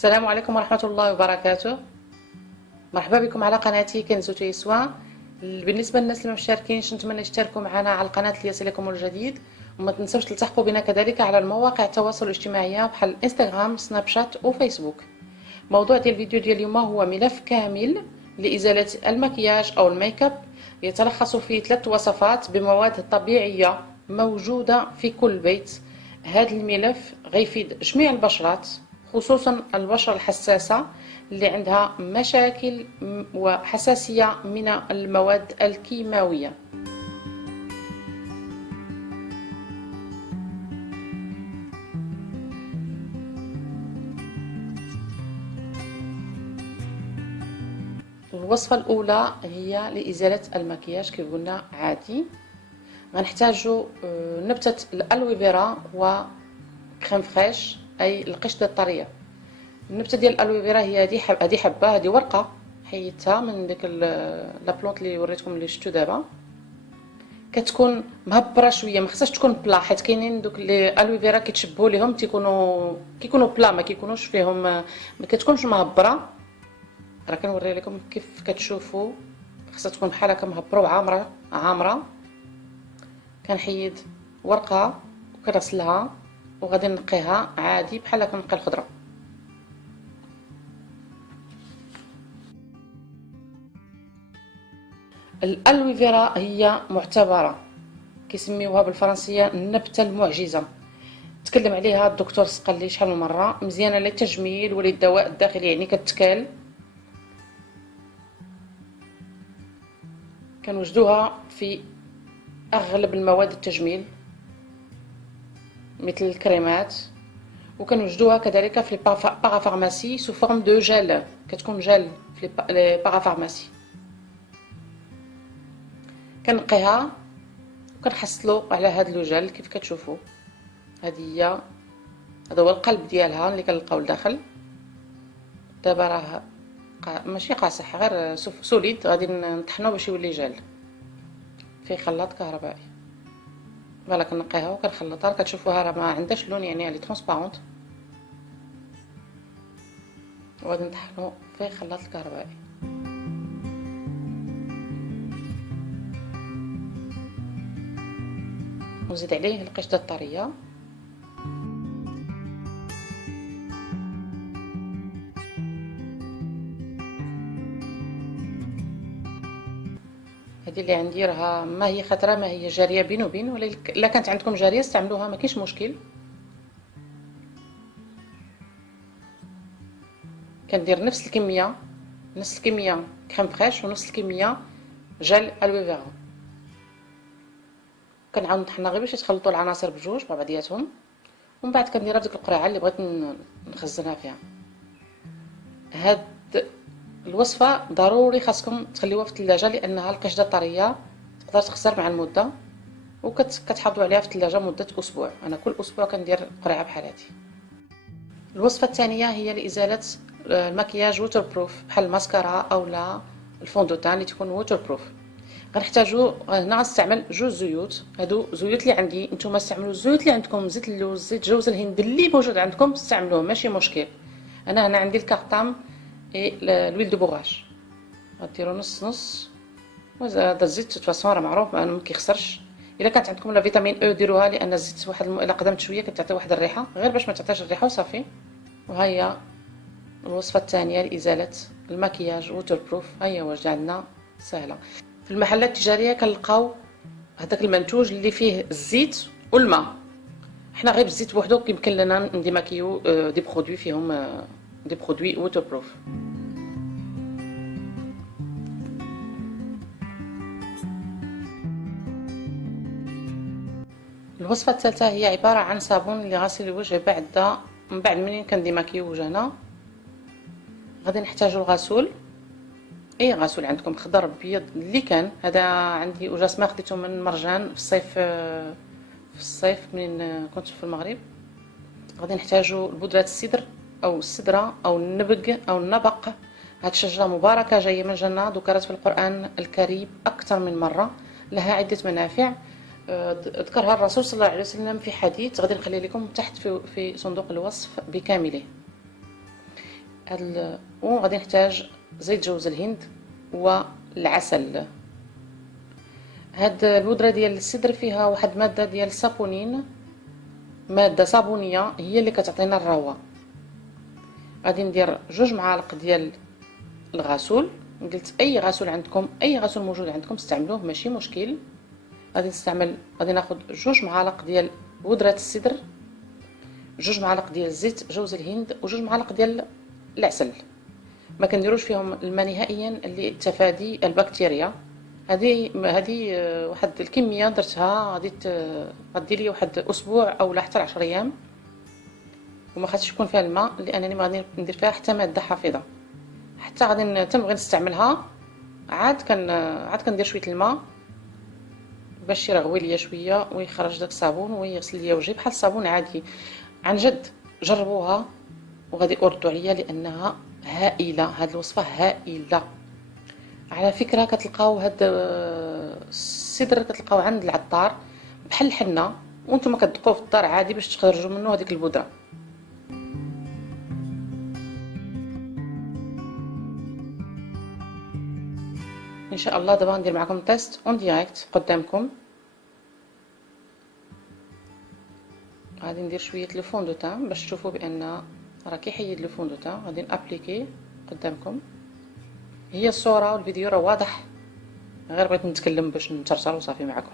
السلام عليكم ورحمة الله وبركاته. مرحبا بكم على قناتي كنزو تيسوا. بالنسبة للناس اللي ما مشاركينش نتمنى يشتركوا معنا على القناة ليصلكم الجديد، وما تنسوش تلتحقوا بنا كذلك على المواقع التواصل الاجتماعي بحال انستغرام سناب شات وفيسبوك. موضوع ديال الفيديو ديال اليوم هو ملف كامل لإزالة المكياج أو الميك اب، يتلخص في 3 وصفات بمواد طبيعية موجودة في كل بيت. هذا الملف غيفيد جميع البشرات، خصوصا البشرة الحساسة اللي عندها مشاكل وحساسية من المواد الكيماوية. الوصفة الأولى هي لإزالة المكياج كيف قلنا عادي. غنحتاجو نبتة الألوفيرا وكريم فريش أي القشطة الطرية. النبتة ديال الألوفيرا هي هذه حبة، هذه ورقة حيدتها من ديك لا بلونط اللي وريتكم اللي شفتو دابا. كتكون مهبره شويه، ما خصهاش تكون بلا، حيت كاينين دوك لي الوفيرا كيتشبهوا ليهم كيكونوا بلا، ما كيكونوش فيهم، ما كتكونش مهبره. راه كنوري لكم كيف كتشوفوا، خصها تكون بحال هكا مهبره وعامره عامره. كنحيد ورقه وكنغسلها وغادي نقيها عادي بحال هكا نقي الخضره. الالوفيرا هي معتبره كيسميوها بالفرنسيه النبته المعجزه. تكلم عليها الدكتور سقلي شحال من مره، مزيانه للتجميل وللدواء الداخلي، يعني كتكال. كنوجدوها في اغلب المواد التجميل مثل الكريمات، وكنوجدوها كذلك في البارافارماسي سو فورم دو جيل، كتكون جيل في لي بارافارماسي. كنقيها وكنحصلو على هاد لو جيل كيف كتشوفوا. هذا هو القلب ديالها اللي كنلقاو لداخل. دابا راه ماشي قاصح، غير سوليد، غادي نطحنوه باش يولي جيل في خلاط كهربائي. فوالا كنقيها وكنخلطها، كتشوفوها راه ما عندهاش لون، يعني لي ترونسبارونت، وغادي نطحنو في خلاط الكهربائي. ونزيد عليه القشطه الطريه. هذه اللي عندي راها ما هي خطره، ما هي جاريه بين وبين، ولا الا كانت عندكم جاريه استعملوها، ما كاينش مشكل. كندير نفس الكميه كريم فريش ونفس الكميه جل الوفيرا. كنعاود نطحنها غير باش يتخلطوا العناصر بجوج مع بعضياتهم، ومن بعد كنديرها في ديك القرعه اللي بغيت نخزنها فيها. هاد الوصفه ضروري خاصكم تخليوها في الثلاجه، لانها القشده الطريه تقدر تخسر مع المده، وكتحافظوا عليها في الثلاجه مده اسبوع. انا كل اسبوع كندير قرعه بحال هذه. الوصفه الثانيه هي لازاله المكياج ووتر بروف، بحال الماسكارا اولا الفوندوتان اللي تكون ووتر بروف. غنحتاجو هنا غنستعمل 2 زيوت. هادو زيوت اللي عندي، نتوما استعملوا الزيوت اللي عندكم، زيت اللوز، زيت جوز الهند اللي موجود عندكم استعملوه، ماشي مشكل. انا هنا عندي الكارطام اي لويل دو بوغاج، غديروا نص نص. وهذا الزيت فاصون راه معروف ما كيخسرش. الا كانت عندكم لا فيتامين او ديروها، لان الزيت واحد الا قدمت شويه كتعطي واحد الريحه، غير باش ما تعطيش الريحه وصافي. وهي الوصفه الثانيه لازاله المكياج ووتر بروف، هيا واش عندنا سهله. في المحلات التجاريه كنلقاو هذاك المنتوج اللي فيه الزيت والماء. حنا غير بالزيت بوحدو يمكن لنا نديماكيو دي برودوي فيهم دي برودوي ووتر بروف. الوصفه الثالثه هي عباره عن صابون لغسيل الوجه من بعد منين كنديماكيو وجهنا. غادي نحتاجو الغسول، اي غسول عندكم خضر ابيض اللي كان. هذا عندي اوجاس ما خديته من مرجان في الصيف منين كنت في المغرب. غادي نحتاجو بودره السدر او السدره او النبق او النبق. هاد الشجره مباركه جايه من جنه، ذكرت في القران الكريم اكثر من مره، لها عده منافع ذكرها الرسول صلى الله عليه وسلم في حديث غادي نخلي لكم تحت في صندوق الوصف بكامله. وغادي نحتاج زيت جوز الهند والعسل. هاد البودره ديال السدر فيها واحد ماده ديال السابونين، ماده صابونيه هي اللي كتعطينا الرواء. غادي ندير 2 معالق ديال الغسول. قلت اي غسول عندكم، اي غسول موجود عندكم استعملوه، ماشي مشكل. غادي ناخذ 2 معالق ديال بودره السدر، 2 معالق ديال زيت جوز الهند، و2 معالق ديال العسل. ما كنديروش فيهم الماء نهائيا لتفادي البكتيريا. هذه واحد الكميه درتها غادي لي واحد اسبوع او لا حتى 10 ايام، وما خاصش يكون فيها الماء لانني ما غادي ندير فيها حتى ماده حافظه. حتى غادي تنبغي نستعملها عاد كندير شويه الماء باش يرغوي ليا شويه ويخرج داك الصابون ويغسل ليا وجهي بحال الصابون عادي. عن جد جربوها وغادي يردوا عليا لانها هائله. هاد الوصفه هائله. على فكره كتلقاو هاد السدر كتلقاو عند العطار بحال الحنه، وانتم كتدقوه في الدار عادي باش تخرجوا منه هذيك البودره. ان شاء الله دابا غندير معكم تيست اون ديريكت قدامكم. غادي ندير شويه لو فون دو تان باش تشوفوا بان راه كيحيد لو فون دو تان. غادي نابليكي قدامكم. هي الصوره والفيديو راه واضح، غير بغيت نتكلم باش نترجر وصافي معكم.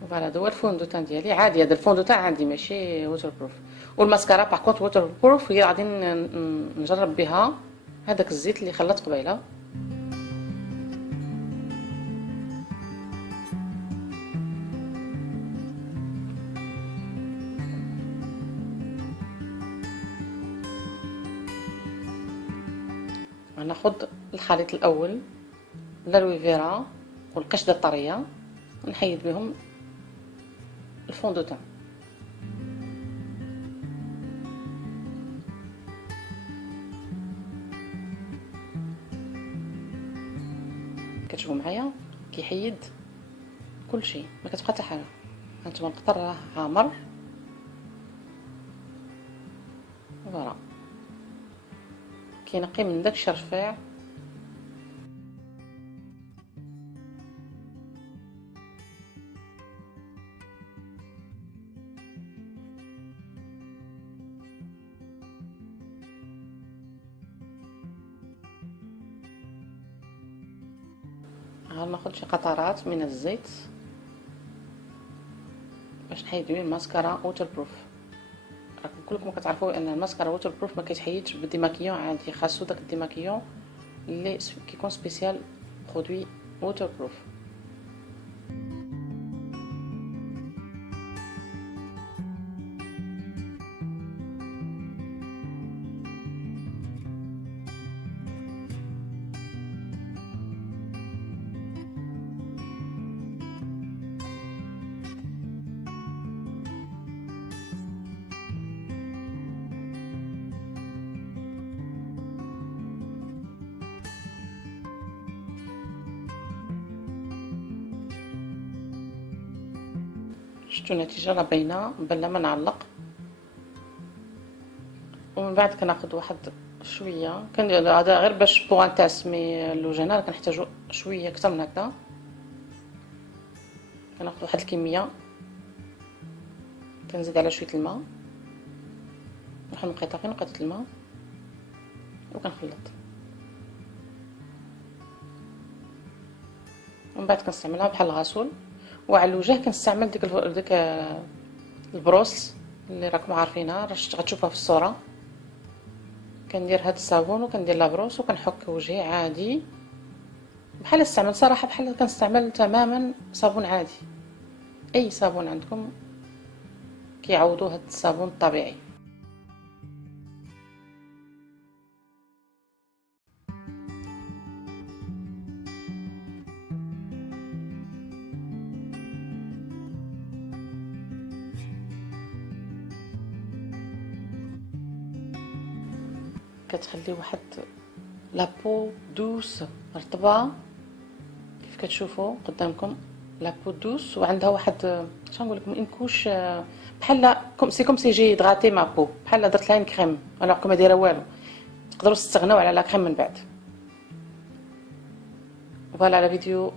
فوالا هذا هو الفون دو تان ديالي عادي. هذا الفون دو تان عندي ماشي ووتر بروف. والماسكارا باغ كونط ووتر بروف، هي غادي نجرب بها هذاك الزيت اللي خلات قبيله. غناخذ الخليط الاول الالوي فيرا والقشده الطريه ونحيد بهم الفون دو تان. كتشوفوا معايا كيحيد كل شيء، ما كتبقى حتى حاجه. هانتوما القطر راه عامر. فوالا كينقي من داك الشرفيع. غناخذ شي قطرات من الزيت باش نحيد بيه الماسكارا ووتر بروف. راكم كلكم كتعرفوا ان الماسكارا ووتر بروف ما كيتحيدش بالديماكيون عادي، خاصو داك الديماكيون اللي كيكون سبيسيال برودوي ووتر بروف. شفتوا النتيجه راه باينه بلا ما نعلق. ومن بعد كناخذ واحد شويه كندير هذا غير باش بوغ تاس مي اللوجينا كنحتاجو شويه اكثر من هكذا. كناخذ واحد الكميه، كنزيد على شويه الماء، واحد نقطه الماء وكنخلط. ومن بعد كنستعملها بحال الغسول. وعلى الوجه كنستعمل ديك البروس اللي راكم عارفينها، راه غتشوفوها في الصوره. كندير هاد الصابون وكندير لابروس وكنحك وجهي عادي بحال استعمل صراحه بحال كنستعمل تماما صابون عادي. اي صابون عندكم كيعوضوا هاد الصابون الطبيعي. كتخلي واحد لابو دوس رطبه كيف كتشوفوا قدامكم. لا بو دوس، وعندها واحد شنو نقول لكم، انكوش بحال كوم سي جي دغاتي ما بو، بحال درت لها كريم انا ما دايره والو. تقدروا تستغناو على لا كريم من بعد. فوالا لا فيديو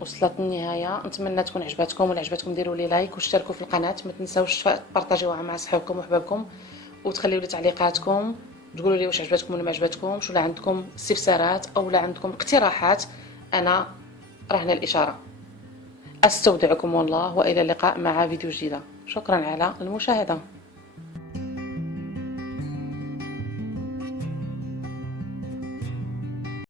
وصلت النهايه، نتمنى تكون عجبتكم. ولا عجبتكم ديروا لي لايك واشتركوا في القناه، ما تنساوش تبارطاجيوها مع صحابكم وحبابكم، وتخليوا لي تعليقاتكم، تقولوا لي واش عجبتكم ولا ما عجبتكمش، ولا عندكم استفسارات او لا عندكم اقتراحات، انا رهنا الاشاره. استودعكم الله والى اللقاء مع فيديو جديده. شكرا على المشاهده.